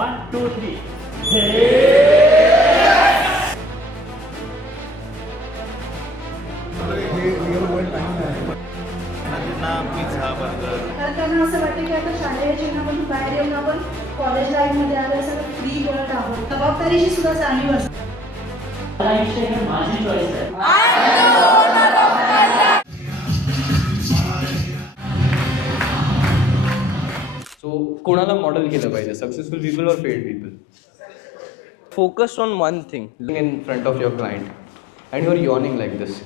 One two three त्यांना pizza burger तर त्यांना असं वाटतं की आता शालेय जीवनामधून बाहेर येऊन आपण कॉलेज लाईफमध्ये आलं सगळं फ्री आहोत. जबाबदारीची सुद्धा जाणीव असते. मला आयुष्य हे माझी चॉईस आहे. कोणाला मॉडेल केलं पाहिजे? सक्सेसफुल पीपल और failed people focus on one thing in front of your client and your yawning like this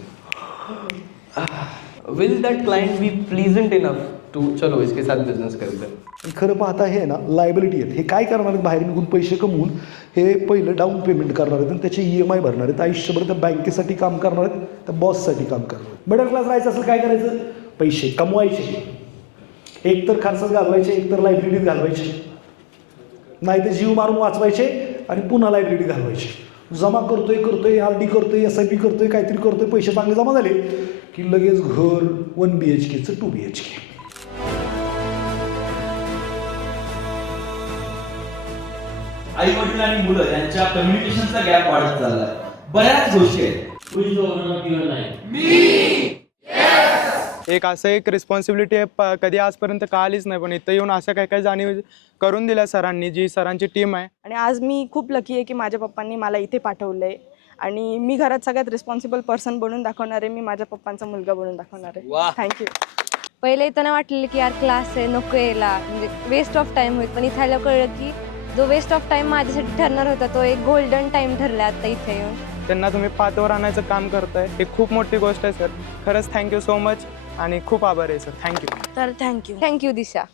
will that client be pleasant enough to चलो इसके साथ बिझनेस करते हैं. खरं पाहता हे ना लायबिलिटी आहेत. हे काय करणार आहेत? बाहेर निघून पैसे कमवून हे पहिलं डाऊन पेमेंट करणार आहेत आणि त्याचे ई एम आय भरणार आहेत. आयुष्यभर त्या बँकेसाठी काम करणार आहेत त्या बॉससाठी काम करणार आहेत. मिडल क्लास राहायचं असेल काय करायचं? पैसे कमवायचे. एक तर खर्चात घालवायचे एक तर लायब्ररीत घालवायचे. नाही तर जीव मारून वाचवायचे आणि पुन्हा लायब्ररीत घालवायचे. जमा करतोय करतोय आर डी करतोय एस आय पी करतोय काहीतरी करतोय पैसे चांगले जमा झाले की लगेच घर वन बी एच केचं टू बी एच के आई वडील आणि मुलं यांच्या कम्युनिकेशनचा गॅप वाढत चाललाय. बऱ्याच गोष्टी आहेत. एक असं एक रिस्पॉन्सिबिलिटी आहे प कधी आजपर्यंत कळालीच नाही पण इथं येऊन असं काय काय जाणीव करून दिल्या सरांनी जी सरांची टीम आहे. आणि आज मी खूप लकी आहे की माझ्या पप्पांनी मला इथे पाठवलं आहे आणि मी घरात सगळ्यात रिस्पॉन्सिबल पर्सन बनून दाखवणार आहे मी माझ्या पप्पांचा मुलगा बनून दाखवणार आहे. थँक्यू पहिले इथं नाही वाटलेलं की यार क्लास आहे नको यायला. म्हणजे वेस्ट ऑफ टाइम होईल. पण इथं आल्यावर कळलं की जो वेस्ट ऑफ टाइम माझ्यासाठी ठरणार होता तो एक गोल्डन टाइम ठरला आता इथे येऊन. त्यांना तुम्ही पातवर आणायचं काम करताय. ही खूप मोठी गोष्ट आहे सर. खरंच थँक्यू सो मच आणि खूप आभार आहे सर. थँक्यू तर thank you. Thank you Disha.